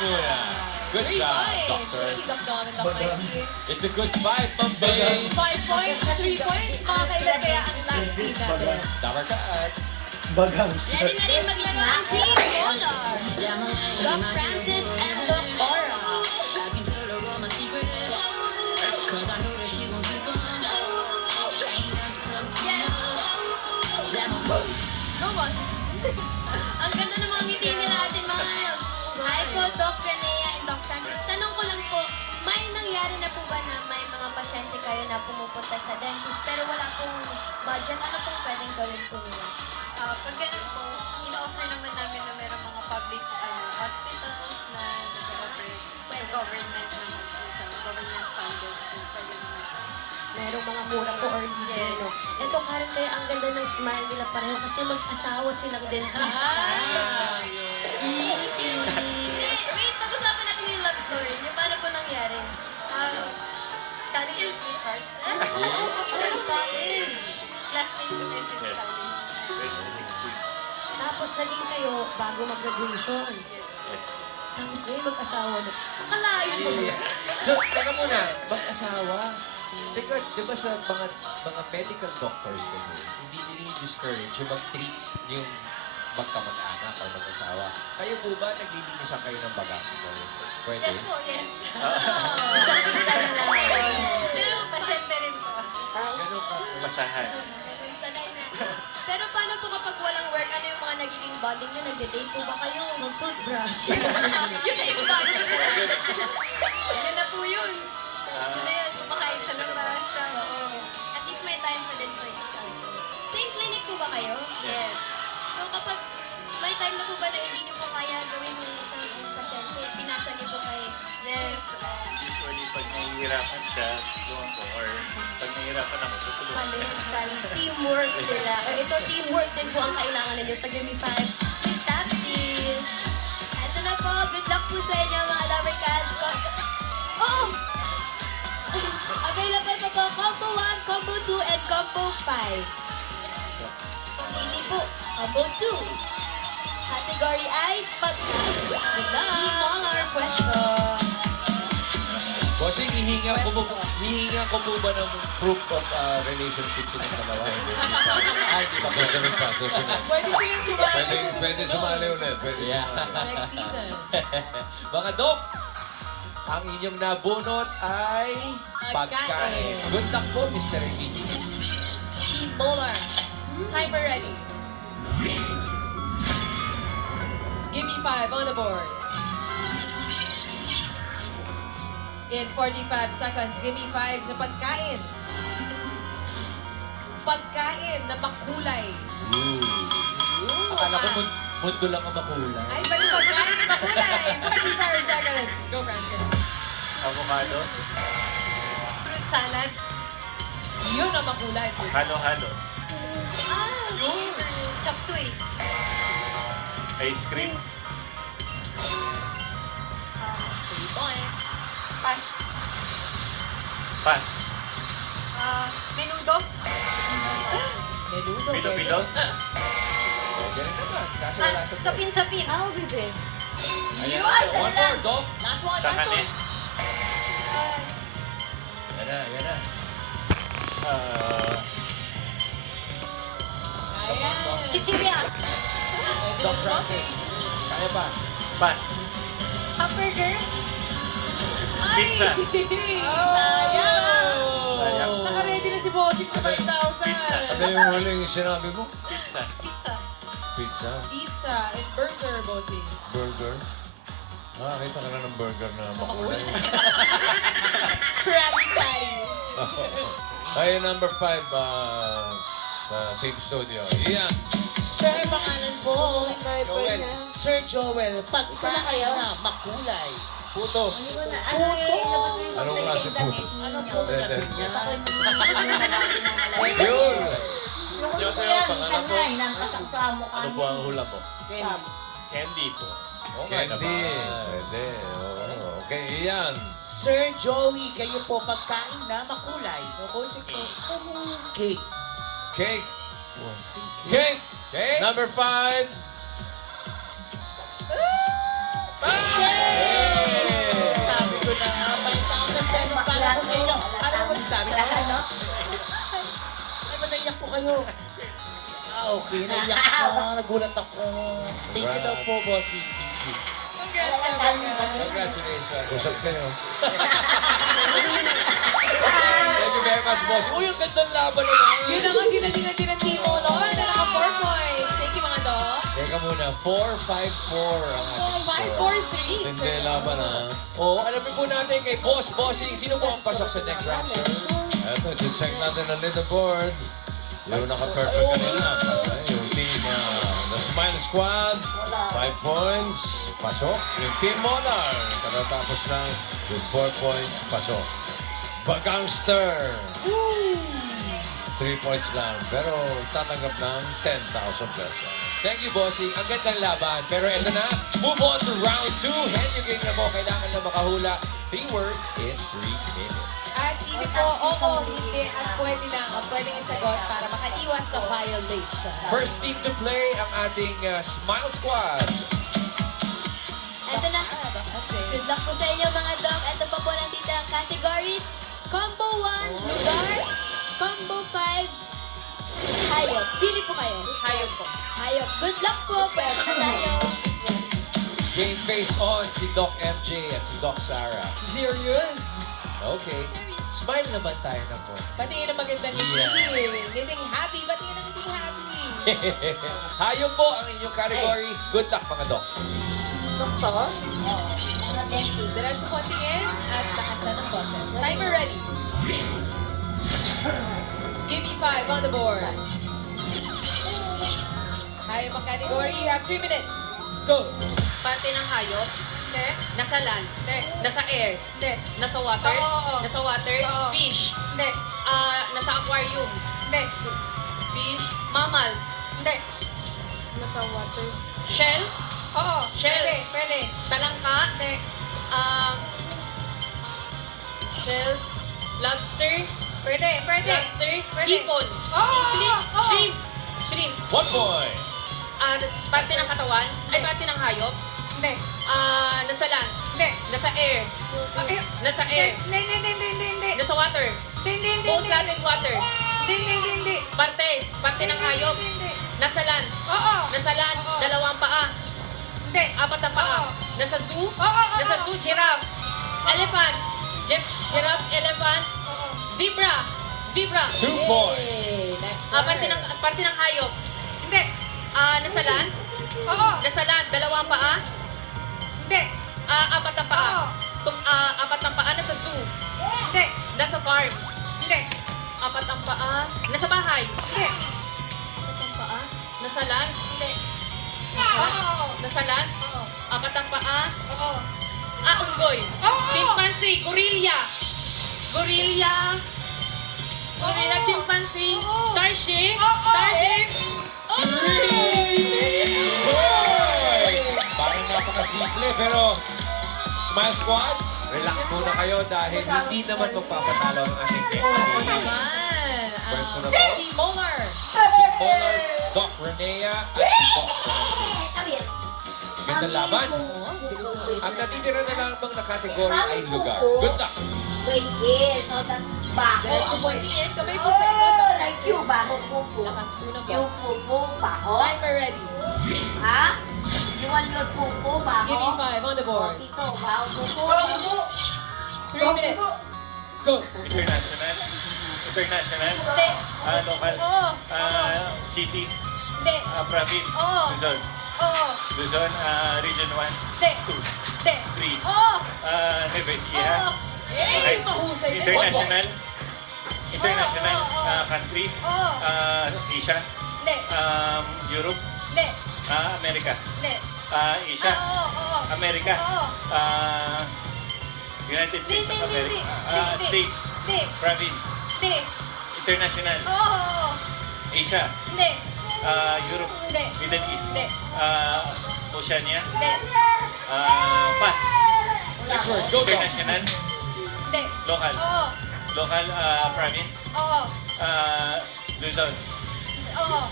muna. Good job, doctors. It's a good fight, Mambay. 5 points, 3 points. Makakailan kaya ang last team natin. Dabar cut. Bagang Ready na rin maglaro ang Team Molar. Doc Francis and Doc Cora. Come on. Ang ganda ng mga ngiti nila, Ate Miles. Hi po, Doc Renea and Doc Francis. Tanong ko lang po, may nangyari na po ba na may mga pasyente kayo na pumupunta sa dentist pero wala pong budget? Ano pong pwedeng gawin po nila? Pag ganun po, ina-offer naman namin na merong mga public hospitals na nag-offer sa government naman po, sa government funded sa university. Merong mga mura po or hindi Yes. no? Ito, Karen, kaya ang ganda ng smile nila pareho kasi mag-asawa silang dentista. Wait, pag-usapan natin yung love story niyo. Paano po nangyari? College sweetheart. Since college. Classmate ko din since college. Tapos naging kayo bago mag-graduation. Tapos ngayon mag-asawa na. Makalayo mo. So, teka muna, mag-asawa. Teka, di ba sa mga medical doctors kasi, hindi nini-discourage yung mag-treat yung magkamag-anak o mag-asawa. Kayo po ba, naglilinisan kayo ng baga? Pwede? Yes po, yes. Isang-isa na lang. Pero pasyente rin po. Ganun ka. Masahan. Sanay na. Pero paano po kapag walang work, ano yung mga nagiging bonding nyo? Nagde-date po ba kayo? Mag-toothbrush. Yun na yung bonding talaga. Yun na po yun. Yun na yun, kumakain sa labas. Oo. At least may time pa din for each other. Same clinic po ba kayo? Yes. So kapag may time na po ba na hindi nyo po kaya gawin yung isang pasyente, pinasa nyo po kay Zef, Usually, pag nahihirapan siya, tulungan ko. Or pag nahihirapan ako, tutulungan ko. Palisan. Teamwork sila. Ito, teamwork din po ang kailangan ninyo sa Gimme 5. Miss Tapsi. Ito na po. Good luck po sa inyo, mga lover cats. Oh! Available pa po Combo 1, Combo 2, and Combo 5. Pumili po. Combo 2. Category ay pagkain. Good luck! Team question. Bossing, hihingan ko po ba ng proof of relationship sa dalawa? Hindi ba? Susunod pa, susunod. Pwede silang sumali Pwede sumali ulit. Pwede Yeah. sumali. next season. Mga dok, ang inyong nabunot ay Pagkain. pagkain. Good luck po, Mr. and Mrs. Team Bowler. Timer ready. Give me 5 on the board. In 45 seconds, give me 5 na pagkain. Pagkain na makulay. Akala ko mundo lang ang makulay. Ay, pag pagkain na makulay. 45 seconds. Go, Francis. Avocado, fruit salad. Yun ang makulay. halo-halo, Yun! Chop suey. ice cream, 3 points. Pass. pass, Menudo. Menudo. bilo-bilo, Pwede rin naman, kaso wala sa Sapin-sapin. Ayan, Yun! one more, dok. Last one, last tahane, one. Yan na. Ayan. Chichirya. Doc Francis. Kaya pa. pass, Hamburger. pizza, Sayang! Sayang. Naka-ready na si Bossing sa 5,000. Ano yung huling sinabi mo? pizza, Pizza. Pizza? Pizza and burger, Bossing. Burger? Nakakita ka na ng burger na makulay. Krabby Patty. Ay, number 5 sa Team Studio. Iyan. Sir, Pangalan po. Joel. Sir Joel, pagkain na makulay. Puto. Anong klase puto? Ano po Hindi. niya? Yun! Yung sa'yo, pangalan po, ano po ang hula po? Candy po. Oo nga Candy. naman. Pwede. Oo. Okay, iyan. Sir Joey, kayo po pagkain na makulay. Cake. Cake. Cake. Okay. Number 5. Yay! kayo. Okay. Naiyak ka. Nagulat ako. Thank you daw po, bossy. Thank you. Congratulations. Usap kayo. Thank you very much, boss. Uy, ang gandang laban naman. Yun ang ginalingan din ng team mo, no? Na naka 4 points. Thank you, mga dog. Teka muna, 4-5-4 ang ating score. 5-4-3, Hindi sir. laban ha. Oo, alamin po natin kay Boss Bossing. Sino po ang pasok sa next round, sir? Eto, check natin ang leaderboard. Yung naka-perfect kanina. Yung team na Smile Squad, 5 points, pasok. Yung Team Monarch, katatapos lang with 4 points, pasok. Bagangster, 3 points lang, pero tatanggap ng 10,000 pesos. Thank you, Bossing. Ang gandang laban. Pero eto na, move on to round 2. Hand your game na po. Kailangan na makahula 3 words in 3 minutes. At hindi po, oo, hindi, at pwede lang, pwedeng isagot para makaiwas sa violation. First team to play ang ating Smile Squad. Ito na. Good luck po sa inyo mga dog. Ito pa po ng titirang categories. Combo 1, lugar. Combo 5, hayop. Pili po kayo. Hayop po. Hayop. Good luck po. Pwede na tayo. Game face on si Doc MJ at si Doc Sarah. Serious? Okay. Smile naman tayo na po. Patingin ang magandang ngiti. Ngiting happy, patingin ang ngiting happy. Hayop po ang inyong category. Good luck, mga Doc. Doktor? Diretso po ang tingin at lakasan ng boses. Timer ready. Give me 5 on the board. Hayop ang category. You have 3 minutes. Go. Parte ng hayop. Hindi. Nasa land. Hindi. Nasa air. Hindi. Nasa water. Oo. Nasa water. Oo. Fish. Hindi. Nasa aquarium. Hindi. Fish. Mammals. Hindi. Nasa water. Shells. Oo. Shells. Pwede. Talangka. Hindi. Shells. Lobster. Pwede. Lobster. Pwede. Hipon. Oo. English. Oo. Shrimp. Shrimp. 1 point. Parte ng katawan. Ay, parte ng hayop. Hindi. Nasa land. Hindi. Nasa air. Nasa air. Hindi. Nasa water. Hindi. Cold blooded water. Hindi. Parte ng hayop. Hindi. Nasa land. Oo. Nasa land, Oo. 2 paa. Hindi. 4 na paa. Oo. Nasa zoo. Oo. Nasa zoo, giraffe. Elephant. Giraffe, elephant. Oo. Zebra. 2 points. Hey, next Parte ng hayop. Hindi. Nasa land. Oo. Nasa land, 2 paa. Hindi. 4 na paa. Oo. 4 na paa, nasa zoo. Hindi. Nasa farm. Hindi. 4 ang paa. Nasa bahay. Hindi. 4 ang paa. Nasa land. Hindi. Nasa, nasa land. Oo. 4 ang paa. Oo. Unggoy. Oo. Chimpanzee. Gorilla. Gorilla. Gorilla, Oo. chimpanzee. Oo. Tarsier. Oo. Tarsier. Parang napakasimple, pero Smile Squad, relax muna kayo dahil hindi naman magpapatalo ang ating next game. Naman. Pwesto na po. Team Molar. Team Molar, Doc Renea at si Doc Francis. Gandang laban. Ang natitira na lamang na kategory ay lugar. Good luck. Diretso po ang tingin. Kamay po sa likod ng Francis. Lakas po ng boses. Timer ready. Give me 5 on the board. 3 minutes. Go. International. International. Hindi. Local. Oo. City. Hindi. Province. Oo. Luzon. Oo. Luzon. Region 1, Hindi. 2, Hindi. 3. Oo. Nueva Ecija. Oo. Eh, mahusay din. International. International Oo. country. Oo. Asia. Hindi. Europe. Hindi. America. Hindi. Asia. Oo. America. Oo. United States of Hindi. America. State. Hindi. Province. Hindi. International. Oo. Asia. Hindi. Europe. Hindi. Middle East. Hindi. Oceania. Hindi. Pass. Next word, go Doc. International. Hindi. Local. Oo. Local province. Oo. Luzon. Oo.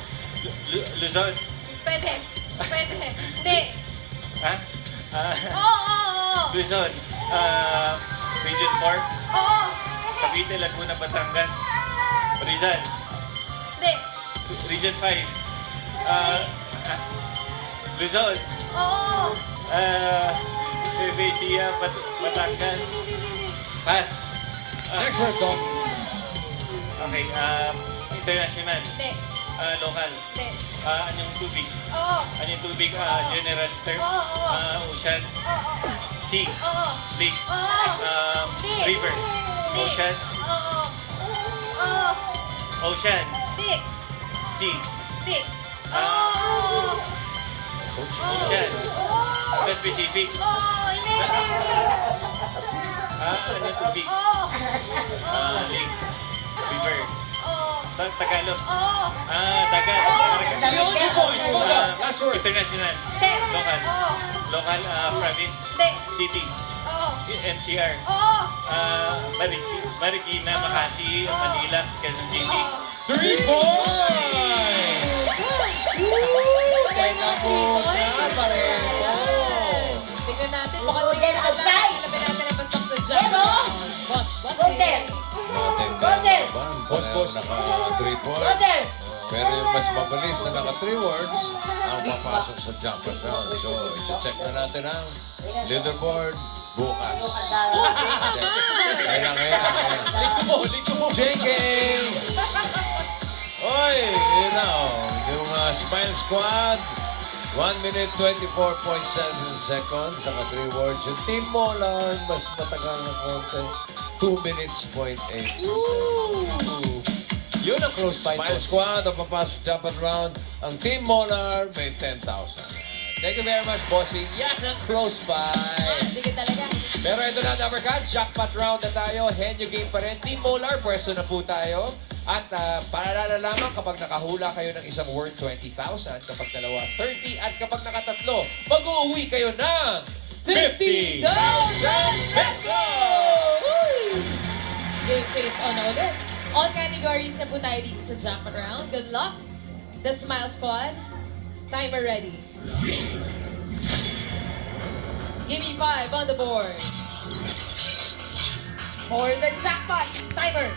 Luzon. Pwede. Hindi. Ha? Oo. Luzon. Region 4. Oo. Cavite, Laguna, Batangas. Rizal. Hindi. Region 5. Luzon. Oo. Bebesia, Batangas. Pass. Next word, Doc. Okay, international. Hindi. Local. Hindi. Anyong tubig? Oo. Anyong tubig? General term? Oo, oo. Ocean? Oo. Sea? Oo. Lake? Oo. Hindi. River? Hindi. Ocean? Oo. Oo. Ocean? Hindi. Sea? Hindi. Oo. Ocean? Oo. Specific? Oo. Hindi. Hindi. Anyong tubig? Oo. Lake? River? Oo. Tagalog? Oo. Dagat? Last word. International? Hindi. Local? Oo. Local? Province? Hindi. City? Oo. NCR? Oo. Marikina, Makati, Manila, Quezon City. 3 points! Teka muna, pareho. Tingnan natin, mukhang hindi ka alam. Alamin natin ang pasok sa jackpot. Boss, Natin Golden. Boss, naka 3 points. Pero yung mas mabilis na naka 3 words, ang papasok sa jackpot round. So, i-check na natin ang leaderboard bukas. Kailangan. Liko mo. JK! Oy, yun na oh. Yung Smile Squad, 1 minute 24.7 seconds, saka 3 words. Yung Team Molan, mas matagal na konti, 2 minutes, 0.8 seconds. Yun ang close fight. Smile Squad, ang papasok jackpot round. Ang Team Molar, may 10,000. Thank you very much, bossing. Yan ang close fight. Sige talaga. Pero ito na, Number Cards, jackpot round na tayo. Henyo game pa rin. Team Molar, pwesto na po tayo. At paalala lamang, kapag nakahula kayo ng isang word, 20,000. Kapag dalawa, 30. At kapag nakatatlo, mag-uuwi kayo ng 50,000 pesos! Game face on na ulit. All categories na po tayo dito sa jackpot round. Good luck. The Smile Squad. Timer ready. Give me 5 on the board. For the jackpot. Timer.